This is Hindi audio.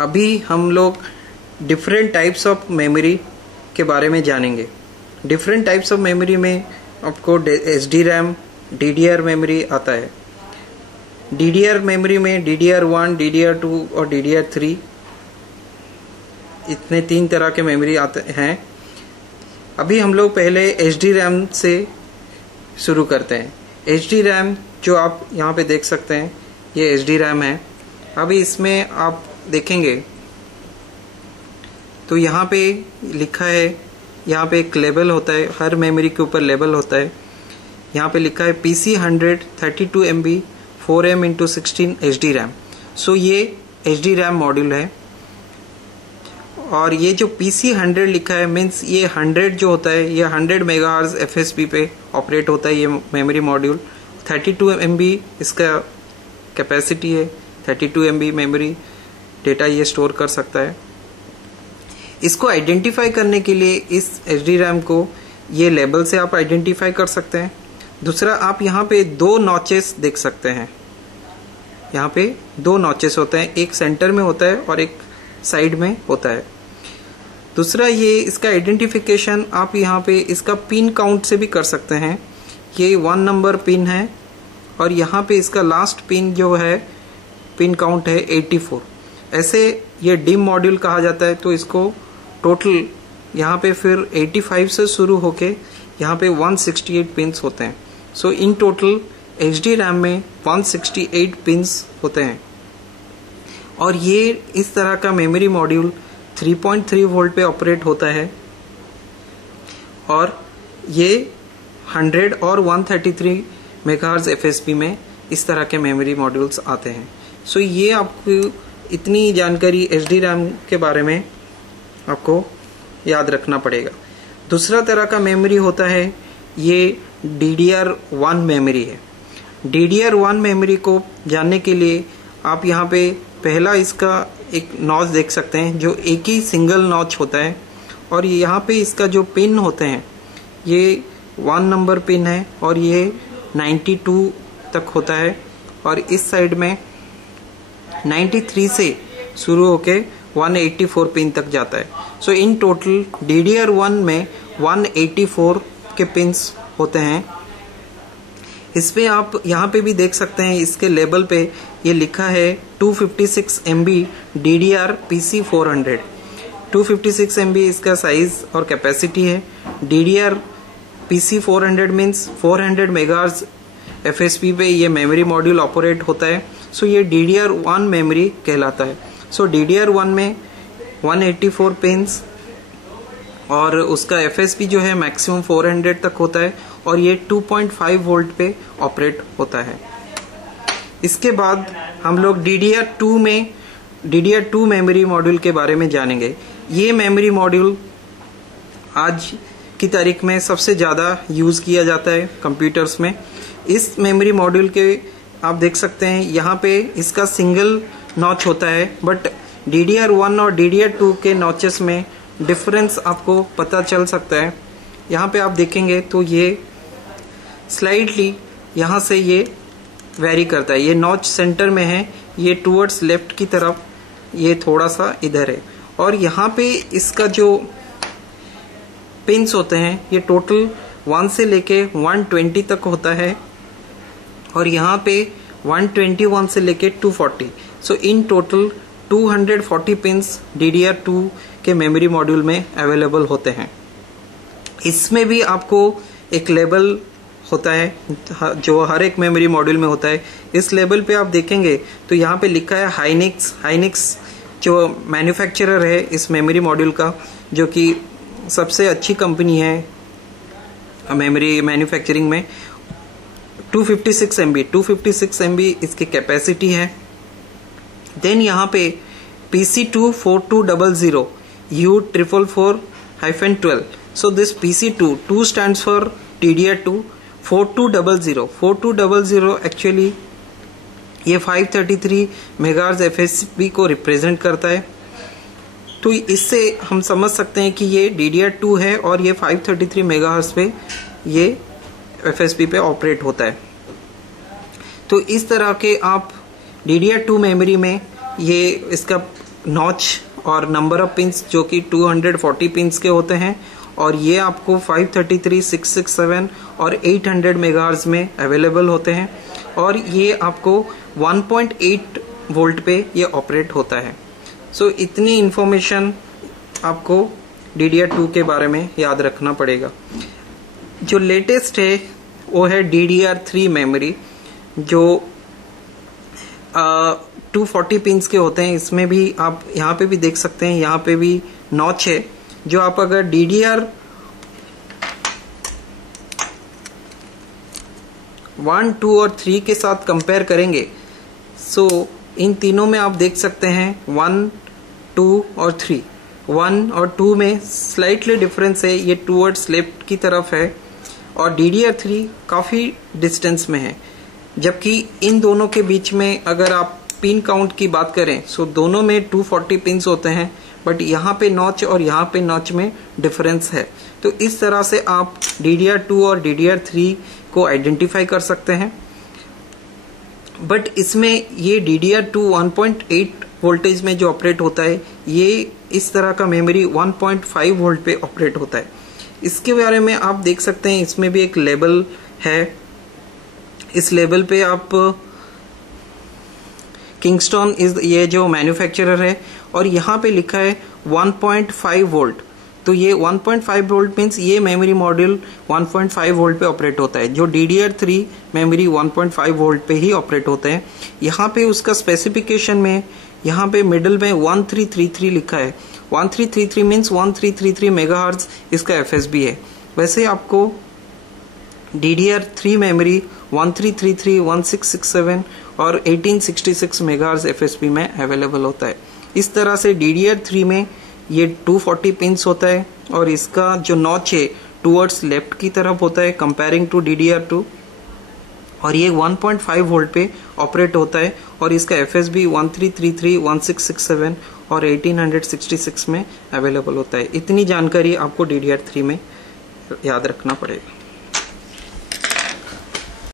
अभी हम लोग डिफरेंट टाइप्स ऑफ मेमोरी के बारे में जानेंगे। डिफरेंट टाइप्स ऑफ मेमोरी में आपको SDRAM, DDR मेमोरी आता है। DDR मेमोरी में DDR1, DDR2 और DDR3 इतने 3 तरह के मेमोरी आते हैं। अभी हम लोग पहले SDRAM से शुरू करते हैं। SDRAM जो आप यहाँ पे देख सकते हैं, ये SDRAM है। अभी इसमें आप देखेंगे तो यहाँ पे लिखा है, यहाँ पे एक लेबल होता है, हर मेमोरी के ऊपर लेबल होता है। यहाँ पे लिखा है PC100 32 MB 4M×16 SDRAM। सो ये SDRAM मॉड्यूल है। और ये जो PC100 लिखा है मीन्स ये 100 जो होता है ये 100 मेगाहर्ट्ज FSP पे ऑपरेट होता है ये मेमोरी मॉड्यूल। 32 MB इसका कैपेसिटी है, 32 MB मेमोरी डेटा ये स्टोर कर सकता है। इसको आइडेंटिफाई करने के लिए इस SDRAM को ये लेबल से आप आइडेंटिफाई कर सकते हैं। दूसरा, आप यहाँ पे 2 नॉचेस देख सकते हैं। यहाँ पे 2 नॉचेस होते हैं, एक सेंटर में होता है और एक साइड में होता है। दूसरा, ये इसका आइडेंटिफिकेशन आप यहाँ पे इसका पिन काउंट से भी कर सकते हैं। ये 1 नंबर पिन है और यहाँ पे इसका लास्ट पिन जो है पिन काउंट है 84। ऐसे ये डिम मॉड्यूल कहा जाता है। तो इसको टोटल यहाँ पे फिर 85 से शुरू होके यहाँ पे 168 पिन्स होते हैं। सो इन टोटल SDRAM में 168 पिन्स होते हैं। और ये इस तरह का मेमोरी मॉड्यूल 3.3 वोल्ट पे ऑपरेट होता है और ये 100 और 133 मेगाहर्ट्ज FSP में इस तरह के मेमोरी मॉड्यूल्स आते हैं। सो ये आपको इतनी जानकारी SDRAM के बारे में आपको याद रखना पड़ेगा। दूसरा तरह का मेमोरी होता है ये DDR1 मेमोरी है। DDR1 मेमोरी को जानने के लिए आप यहाँ पे पहला इसका एक नॉच देख सकते हैं जो एक ही सिंगल नॉच होता है। और यहाँ पे इसका जो पिन होते हैं ये 1 नंबर पिन है और ये 92 तक होता है और इस साइड में 93 से शुरू होके 184 पिन तक जाता है। सो इन टोटल DDR1 में 184 के पिन्स होते हैं। इसमें आप यहाँ पे भी देख सकते हैं, इसके लेबल पे ये लिखा है 256 MB DDR PC400। 256 MB इसका साइज और कैपेसिटी है। DDR PC400 means 400 megahertz FSP पे ये मेमोरी मॉड्यूल ऑपरेट होता है। सो ये DDR1 मेमोरी कहलाता है। सो DDR1 में 184 पिन्स और उसका FSP जो है मैक्सिमम 400 तक होता है और ये 2.5 वोल्ट पे ऑपरेट होता है। इसके बाद हम लोग DDR2 मेमोरी मॉड्यूल के बारे में जानेंगे। ये मेमोरी मॉड्यूल आज की तारीख में सबसे ज़्यादा यूज़ किया जाता है कंप्यूटर्स में। इस मेमोरी मॉड्यूल के आप देख सकते हैं यहाँ पे इसका सिंगल नॉच होता है, बट DDR1 और DDR2 के नॉचेस में डिफरेंस आपको पता चल सकता है। यहाँ पे आप देखेंगे तो ये स्लाइडली यहाँ से ये वेरी करता है। ये नॉच सेंटर में है, ये टूवर्ड्स लेफ्ट की तरफ, ये थोड़ा सा इधर है। और यहाँ पे इसका जो पिन्स होते हैं ये टोटल 1 से लेके 120 तक होता है और यहाँ पे 121 से लेके 240। सो इन टोटल 240 पिन्स DDR2 के मेमोरी मॉड्यूल में अवेलेबल होते हैं। इसमें भी आपको एक लेबल होता है जो हर एक मेमोरी मॉड्यूल में होता है। इस लेबल पे आप देखेंगे तो यहाँ पे लिखा है हाइनिक्स जो मैन्युफैक्चरर है इस मेमोरी मॉड्यूल का, जो कि सबसे अच्छी कंपनी है मेमोरी मैन्युफैक्चरिंग में। 256 MB इसकी कैपेसिटी है। देन यहाँ पे PC24200 U444-12। So this PC2 stands for DDR2। 4200 actually ये 533 मेगाहर्ट्ज FSP को रिप्रेजेंट करता है। तो इससे हम समझ सकते हैं कि ये DDR2 है और ये 533 मेगाहर्ट्ज पे ये FSP पे ऑपरेट होता है। तो इस तरह के आप DDR2 मेमोरी में ये इसका नॉच और नंबर ऑफ पिंस जो कि 240 पिंस के होते हैं, और ये आपको 533, 667 और 800 मेगाहर्ट्ज में अवेलेबल होते हैं, और ये आपको 1.8 वोल्ट पे ये ऑपरेट होता है। सो इतनी इंफॉर्मेशन आपको DDR2 के बारे में याद रखना पड़ेगा। जो लेटेस्ट है वो है DDR3 मेमोरी, जो 240 पिंस के होते हैं। इसमें भी आप यहाँ पे भी देख सकते हैं, यहाँ पे भी नॉच है। जो आप अगर DDR1, 2 और 3 के साथ कंपेयर करेंगे, सो इन तीनों में आप देख सकते हैं 1, 2 और 3। 1 और 2 में स्लाइटली डिफरेंस है, ये टूवर्ड्स लेफ्ट की तरफ है, और DDR3 काफ़ी डिस्टेंस में है। जबकि इन दोनों के बीच में अगर आप पिन काउंट की बात करें, सो दोनों में 240 पिन्स होते हैं, बट यहाँ पे नॉच और यहाँ पे नॉच में डिफरेंस है। तो इस तरह से आप DDR2 और DDR3 को आइडेंटिफाई कर सकते हैं। बट इसमें ये DDR2 1.8 वोल्टेज में जो ऑपरेट होता है, ये इस तरह का मेमोरी 1.5 वोल्ट पे ऑपरेट होता है। इसके बारे में आप देख सकते हैं, इसमें भी एक लेबल है। इस लेबल पे आप किंगस्टन ये जो मैन्युफैक्चरर है, और यहाँ पे लिखा है 1.5 वोल्ट। तो ये 1.5 वोल्ट मीन्स ये मेमोरी मॉड्यूल 1.5 वोल्ट पे ऑपरेट होता है। जो DDR3 मेमोरी 1.5 वोल्ट पे ही ऑपरेट होता है। यहाँ पे उसका स्पेसिफिकेशन में यहाँ पे मिडल में 1333 लिखा है। 1333 मीन्स 1333 मेगाहर्ट्ज इसका FSB है। वैसे आपको DDR3 मेमोरी 1333, 1667 और 1866 मेगाहर्ट्ज FSB में अवेलेबल होता है। इस तरह से DDR3 में ये 240 पिंस होता है, और इसका जो नॉच है टूवर्ड्स लेफ्ट की तरफ होता है कंपेयरिंग टू DDR2, और ये 1.5 वोल्ट पे ऑपरेट होता है, और इसका FSB 1333, 1667 और 1866 में अवेलेबल होता है। इतनी जानकारी आपको DDR3 में याद रखना पड़ेगा।